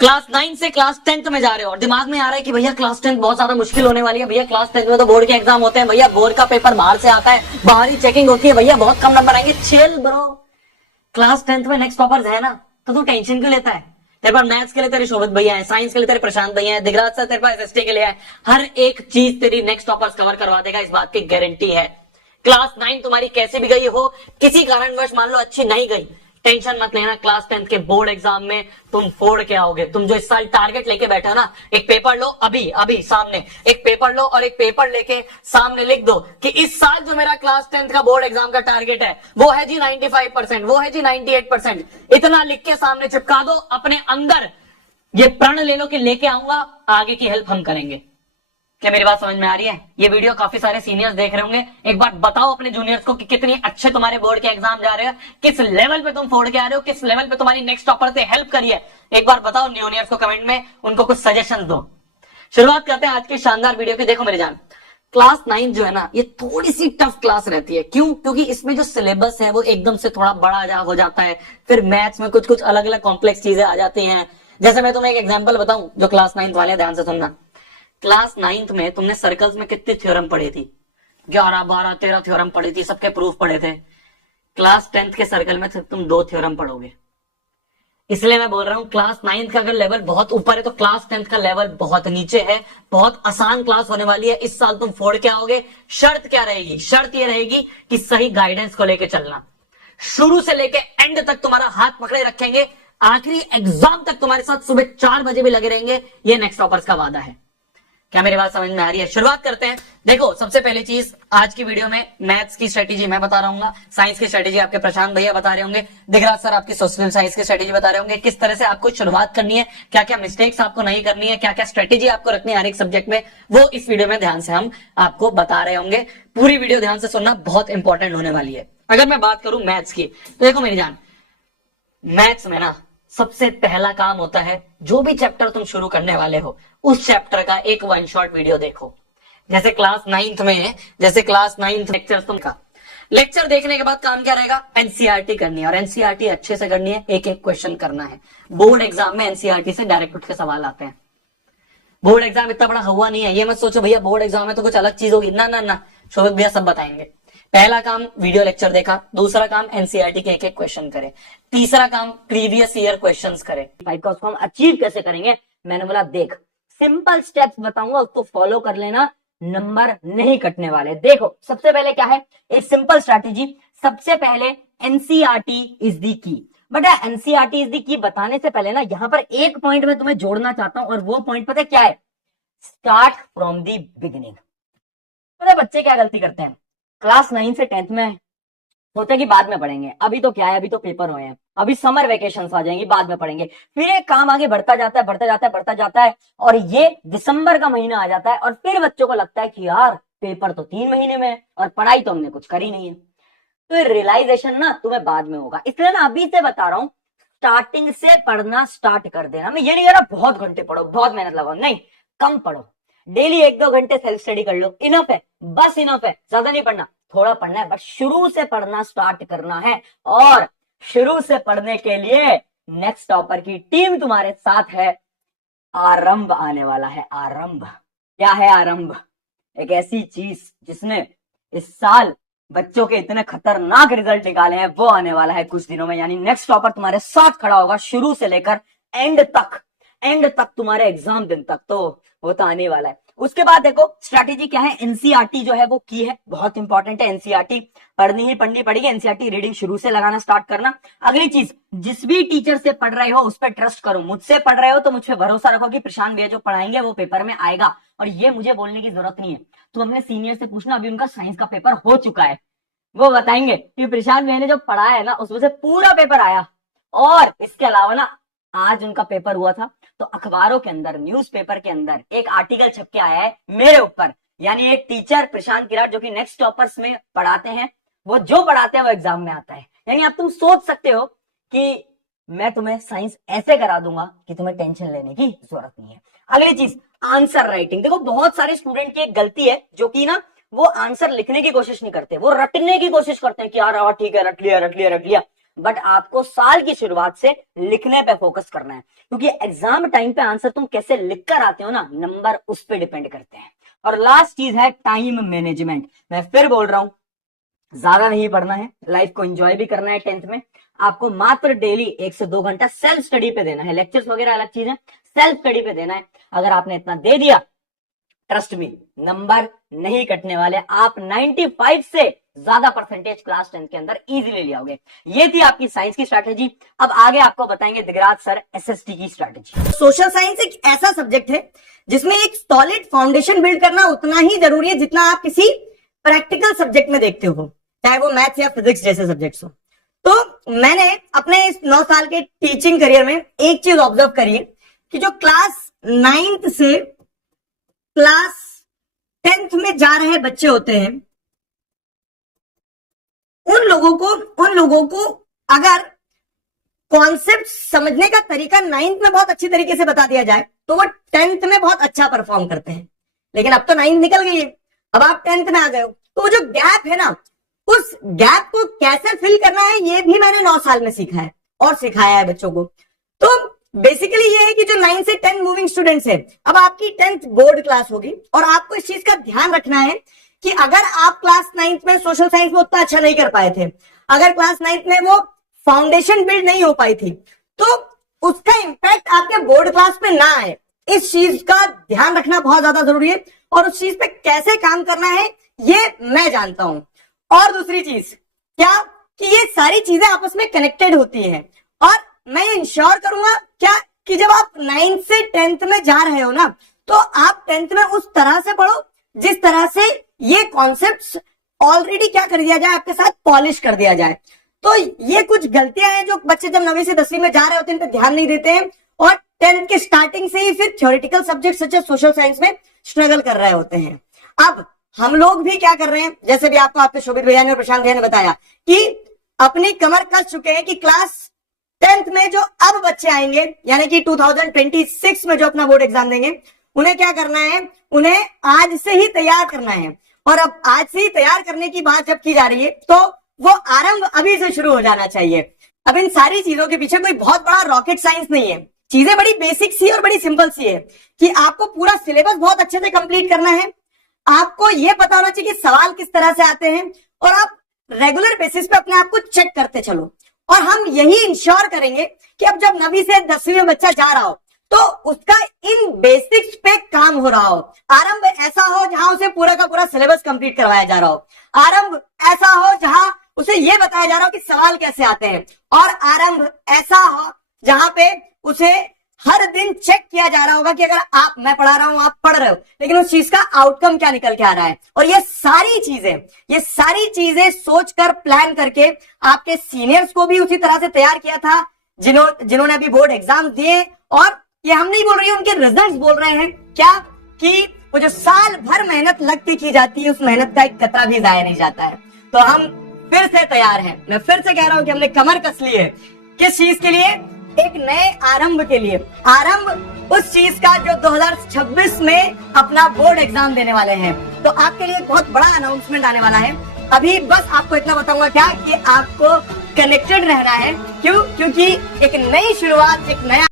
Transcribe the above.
Class 9 से class 10th में जा रहे हो और दिमाग में आ रहा है कि भैया क्लास 10th बहुत ज्यादा मुश्किल होने वाली है, भैया क्लास 10th में तो बोर्ड के एग्जाम होते हैं, भैया बोर्ड का पेपर बाहर से आता है, बाहर ही चेकिंग होती है, भैया बहुत कम नंबर आएंगे। चिल ब्रो, क्लास 10th में नेक्स्ट टॉपर्स है ना, तो तू टेंशन क्यों लेता है? तेरे पास मैथ्स के लिए तेरे शोभित भैया है, साइंस के लिए तेरे प्रशांत भैया है, दिगराज सर तेरे पास एसटी के लिए है। हर एक चीज तेरी नेक्स्ट टॉपर्स कवर करवा देगा, इस बात की गारंटी है। क्लास 9 तुम्हारी कैसे भी गई हो, किसी कारणवश मान लो अच्छी नहीं गई, टेंशन मत लेना। क्लास 10th के बोर्ड एग्जाम में तुम फोड़ के आओगे। तुम जो इस साल टारगेट लेके बैठे हो ना, एक पेपर लो अभी अभी सामने, एक पेपर लो और एक पेपर लेके सामने लिख दो कि इस साल जो मेरा क्लास 10th का बोर्ड एग्जाम का टारगेट है वो है जी 95%, वो है जी 98%। इतना लिख के सामने चिपका दो, अपने अंदर ये प्रण ले लो कि लेके आऊंगा, आगे की हेल्प हम करेंगे। क्या मेरी बात समझ में आ रही है? ये वीडियो काफी सारे सीनियर्स देख रहे होंगे, एक बार बताओ अपने जूनियर्स को कि कितनी अच्छे तुम्हारे बोर्ड के एग्जाम जा रहे हो, किस लेवल पे तुम फोड़ के आ रहे हो, किस लेवल पे तुम्हारी नेक्स्ट टॉपर से हेल्प करी है। एक बार बताओ जूनियर्स को कमेंट में, उनको कुछ सजेशन दो। शुरुआत करते हैं आज की शानदार वीडियो की। देखो मेरे जान, क्लास 9 जो है ना, ये थोड़ी सी टफ क्लास रहती है। क्यों? क्योंकि इसमें जो सिलेबस है वो एकदम से थोड़ा बड़ा हो जाता है, फिर मैथ्स में कुछ कुछ अलग अलग कॉम्प्लेक्स चीजें आ जाती हैं। जैसे मैं तुम्हें एक एग्जाम्पल बताऊं, जो क्लास 9 वाले ध्यान से सुनना। क्लास 9 में तुमने सर्कल्स में कितनी थ्योरम पढ़ी थी? 11 12 13 थ्योरम पढ़ी थी, सबके प्रूफ पढ़े थे। क्लास 10th के सर्कल में सिर्फ तुम 2 थ्योरम पढ़ोगे। इसलिए मैं बोल रहा हूं, क्लास 9 का अगर लेवल बहुत ऊपर है तो क्लास 10th का लेवल बहुत नीचे है। बहुत आसान क्लास होने वाली है, इस साल तुम फोड़ के आओगे। शर्त क्या रहेगी? शर्त ये रहेगी कि सही गाइडेंस को लेके चलना। शुरू से लेके एंड तक तुम्हारा हाथ पकड़े रखेंगे, आखिरी एग्जाम तक तुम्हारे साथ सुबह 4 बजे भी लगे रहेंगे। ये नेक्स्ट टॉपर्स का वादा है। क्या मेरी बात समझ में आ रही है? शुरुआत करते हैं। देखो, सबसे पहली चीज आज की वीडियो में मैथ्स की स्ट्रेटेजी मैं बता रहा हूँ, साइंस की स्ट्रेटेजी आपके प्रशांत भैया बता रहे होंगे, दिगराज सर आपकी सोशल साइंस की स्ट्रेटेजी बता रहे होंगे, किस तरह से आपको शुरुआत करनी है, क्या क्या मिस्टेक्स आपको नहीं करनी है, क्या क्या स्ट्रेटेजी आपको रखनी है हर एक सब्जेक्ट में, वो इस वीडियो में ध्यान से हम आपको बता रहे होंगे। पूरी वीडियो ध्यान से सुनना, बहुत इंपॉर्टेंट होने वाली है। अगर मैं बात करूं मैथ्स की, तो देखो मेरी जान, मैथ्स में ना सबसे पहला काम होता है, जो भी चैप्टर तुम शुरू करने वाले हो उस चैप्टर का एक वन शॉट वीडियो देखो। जैसे क्लास 9th में, जैसे क्लास 9th लेक्चर तुमका, लेक्चर देखने के बाद काम क्या रहेगा? एनसीईआरटी करनी है, और एनसीईआरटी अच्छे से करनी है, एक एक क्वेश्चन करना है। बोर्ड एग्जाम में एनसीईआरटी से डायरेक्ट उठ के सवाल आते हैं। बोर्ड एग्जाम इतना बड़ा हुआ नहीं है, ये मत सोचो भैया बोर्ड एग्जाम है तो कुछ अलग चीज होगी, ना ना ना, शोभित भैया सब बताएंगे। पहला काम वीडियो लेक्चर देखा, दूसरा काम एनसीईआरटी के एक एक क्वेश्चन करे, तीसरा काम प्रीवियस ईयर क्वेश्चंस करे। फाइव का उसको हम अचीव कैसे करेंगे? मैंने बोला देख, सिंपल स्टेप्स बताऊंगा, उसको फॉलो कर लेना, नंबर नहीं कटने वाले। देखो सबसे पहले क्या है, एक सिंपल स्ट्रैटेजी। सबसे पहले NCERT is the key. But NCERT is the key बताने से पहले ना, यहां पर एक पॉइंट में तुम्हें जोड़ना चाहता हूं, और वो पॉइंट पता है क्या है? Start from the beginning. पता है बच्चे क्या गलती करते हैं? क्लास 9 से 10th में होता है कि बाद में पढ़ेंगे, अभी तो क्या है, अभी तो पेपर हुए हैं, अभी समर वेकेशन आ जाएंगी, बाद में पढ़ेंगे। फिर एक काम आगे बढ़ता जाता है, बढ़ता जाता है, बढ़ता जाता है, और ये दिसंबर का महीना आ जाता है, और फिर बच्चों को लगता है कि यार पेपर तो 3 महीने में है और पढ़ाई तो हमने कुछ करी नहीं है। तो रियलाइजेशन ना तुम्हें बाद में होगा। इसलिए ना अभी से बता रहा हूं, स्टार्टिंग से पढ़ना स्टार्ट कर देना। मैं ये नहीं कह रहा बहुत घंटे पढ़ो, बहुत मेहनत लगाओ, नहीं, कम पढ़ो। डेली 1-2 घंटे सेल्फ स्टडी कर लो, इनफ है, बस इनफ है, ज्यादा नहीं पढ़ना, थोड़ा पढ़ना है, बट शुरू से पढ़ना स्टार्ट करना है। और शुरू से पढ़ने के लिए नेक्स्ट टॉपर की टीम तुम्हारे साथ है। आरंभ आने वाला है। आरंभ क्या है? आरंभ एक ऐसी चीज जिसने इस साल बच्चों के इतने खतरनाक रिजल्ट निकाले हैं, वो आने वाला है कुछ दिनों में। यानी नेक्स्ट टॉपर तुम्हारे साथ खड़ा होगा शुरू से लेकर एंड तक, एंड तक तुम्हारे एग्जाम दिन तक, तो वो तो आने वाला है। उसके बाद देखो स्ट्रैटेजी क्या है, एनसीईआरटी जो है वो की है, बहुत इंपॉर्टेंट है। एनसीईआरटी पढ़नी पड़ेगी, एनसीईआरटी रीडिंग शुरू से लगाना स्टार्ट करना। अगली चीज, जिस भी टीचर से पढ़ रहे हो उस पर ट्रस्ट करो। मुझसे पढ़ रहे हो तो मुझ पर भरोसा रखो कि प्रशांत भैया जो पढ़ाएंगे वो पेपर में आएगा। और ये मुझे बोलने की जरूरत नहीं है, तुम अपने सीनियर से पूछना, अभी उनका साइंस का पेपर हो चुका है, वो बताएंगे कि प्रशांत भैया ने जो पढ़ाया है ना उसमें से पूरा पेपर आया। और इसके अलावा ना, आज उनका पेपर हुआ था तो अखबारों के अंदर, न्यूज़पेपर के अंदर एक आर्टिकल छप के आया है मेरे ऊपर। यानी एक टीचर प्रशांत किराट जो कि नेक्स्ट टॉपर्स में पढ़ाते हैं, वो जो पढ़ाते हैं वो एग्जाम में आता है। यानी आप तुम सोच सकते हो कि मैं तुम्हें साइंस ऐसे करा दूंगा कि तुम्हें टेंशन लेने की जरूरत नहीं है। अगली चीज, आंसर राइटिंग। देखो बहुत सारे स्टूडेंट की एक गलती है, जो कि ना वो आंसर लिखने की कोशिश नहीं करते, वो रटने की कोशिश करते हैं कि यार ठीक है, रट लिया रट लिया रट लिया। बट आपको साल की शुरुआत से लिखने पे फोकस करना है, क्योंकि एग्जाम टाइम पे आंसर तुम कैसे लिख कर आते हो ना, नंबर उस पर डिपेंड करते हैं। और लास्ट चीज है टाइम मैनेजमेंट। मैं फिर बोल रहा हूं, ज्यादा नहीं पढ़ना है, लाइफ को एंजॉय भी करना है। 10th में आपको मात्र डेली 1 से 2 घंटा सेल्फ स्टडी पे देना है। लेक्चर्स वगैरह अलग चीज है, सेल्फ स्टडी पे देना है। अगर आपने इतना दे दिया, ट्रस्ट मी, नंबर नहीं कटने वाले। आप 95 से ज्यादा परसेंटेज क्लास 10 के अंदर इजीली ले आओगे। ये थी आपकी साइंस की स्ट्रैटेजी। अब आगे आपको बताएंगे दिगराज सर एसएसटी की स्ट्रैटेजी। सोशल साइंस एक ऐसा सब्जेक्ट है जिसमें एक सॉलिड फाउंडेशन बिल्ड करना उतना ही जरूरी है जितना आप किसी प्रैक्टिकल सब्जेक्ट में देखते हो, चाहे वो मैथ्स या फिजिक्स जैसे सब्जेक्ट्स हो। तो मैंने अपने इस 9 साल के टीचिंग करियर में एक चीज ऑब्जर्व करी है कि जो क्लास 9th से क्लास 10th में जा रहे बच्चे होते हैं, उन लोगों को अगर कॉन्सेप्ट समझने का तरीका 9th में बहुत अच्छी तरीके से बता दिया जाए तो वो 10th में बहुत अच्छा परफॉर्म करते हैं। लेकिन अब तो 9th निकल गई है, अब आप 10th में आ गए हो, तो वो जो गैप है ना, उस गैप को कैसे फिल करना है ये भी मैंने 9 साल में सीखा है और सिखाया है बच्चों को। तो बेसिकली ये है कि जो 9 से 10 मूविंग स्टूडेंट्स है, अब आपकी 10th बोर्ड क्लास होगी और आपको इस चीज का ध्यान रखना है कि अगर आप क्लास 9th में सोशल साइंस में उतना अच्छा नहीं कर पाए थे, अगर क्लास 9th में वो फाउंडेशन बिल्ड नहीं हो पाई थी, तो उसका इंपैक्ट आपके बोर्ड क्लास पे ना आए। इस चीज का ध्यान रखना बहुत ज्यादा जरूरी है और उस चीज पे कैसे काम करना है ये मैं जानता हूं। और दूसरी चीज क्या कि ये सारी चीजें आपस में कनेक्टेड होती हैं और मैं ये इंश्योर करूंगा क्या कि जब आप 9th से 10th में जा रहे हो ना, तो आप 10th में उस तरह से पढ़ो जिस तरह से ये कॉन्सेप्ट्स ऑलरेडी क्या कर दिया जाए, आपके साथ पॉलिश कर दिया जाए। तो ये कुछ गलतियां हैं जो बच्चे जब 9वीं से 10वीं में जा रहे होते हैं इन पे ध्यान नहीं देते हैं और 10th के स्टार्टिंग से ही फिर थ्योरेटिकल सब्जेक्ट सच सोशल साइंस में स्ट्रगल कर रहे होते हैं। अब हम लोग भी क्या कर रहे हैं, जैसे भी आपको आपके शोभित भैया ने और प्रशांत भैया ने बताया कि अपनी कमर कस चुके हैं कि क्लास 10th में जो अब बच्चे आएंगे, यानी कि 2026 में जो अपना बोर्ड एग्जाम देंगे, उन्हें क्या करना है, उन्हें आज से ही तैयार करना है। और अब आज से ही तैयार करने की बात जब की जा रही है तो वो आरंभ अभी से शुरू हो जाना चाहिए। अब इन सारी चीजों के पीछे कोई बहुत बड़ा रॉकेट साइंस नहीं है, चीजें बड़ी बेसिक सी और बड़ी सिंपल सी है कि आपको पूरा सिलेबस बहुत अच्छे से कंप्लीट करना है, आपको यह पता होना चाहिए कि सवाल किस तरह से आते हैं और आप रेगुलर बेसिस पे अपने आप को चेक करते चलो। और हम यही इंश्योर करेंगे कि अब जब 9वीं से 10वीं में बच्चा जा रहा हो तो उसका इन बेसिक्स पे काम हो रहा हो। आरंभ ऐसा हो जहां उसे पूरा का पूरा सिलेबस कंप्लीट करवाया जा रहा हो, आरंभ ऐसा हो जहां उसे यह बताया जा रहा हो कि सवाल कैसे आते हैं, और आरंभ ऐसा हो जहां पे उसे हर दिन चेक किया जा रहा होगा कि अगर मैं पढ़ा रहा हूं, आप पढ़ रहे हो, लेकिन उस चीज का आउटकम क्या निकल के आ रहा है। और ये सारी चीजें सोचकर प्लान करके आपके सीनियर्स को भी उसी तरह से तैयार किया था जिन्होंने अभी बोर्ड एग्जाम दिए। और ये हम नहीं बोल रहे हैं, उनके रिजल्ट्स बोल रहे हैं क्या कि वो जो साल भर मेहनत लगती की जाती है, उस मेहनत का एक कतरा भी जाया नहीं जाता है। तो हम फिर से तैयार हैं। मैं फिर से कह रहा हूं कि हमने कमर कस ली है। किस चीज के लिए? एक नए आरंभ के लिए। आरंभ उस चीज का जो 2026 में अपना बोर्ड एग्जाम देने वाले हैं। तो आपके लिए एक बहुत बड़ा अनाउंसमेंट आने वाला है। अभी बस आपको इतना बताऊंगा क्या कि आपको कनेक्टेड रहना है। क्यों? क्योंकि एक नई शुरुआत, एक नया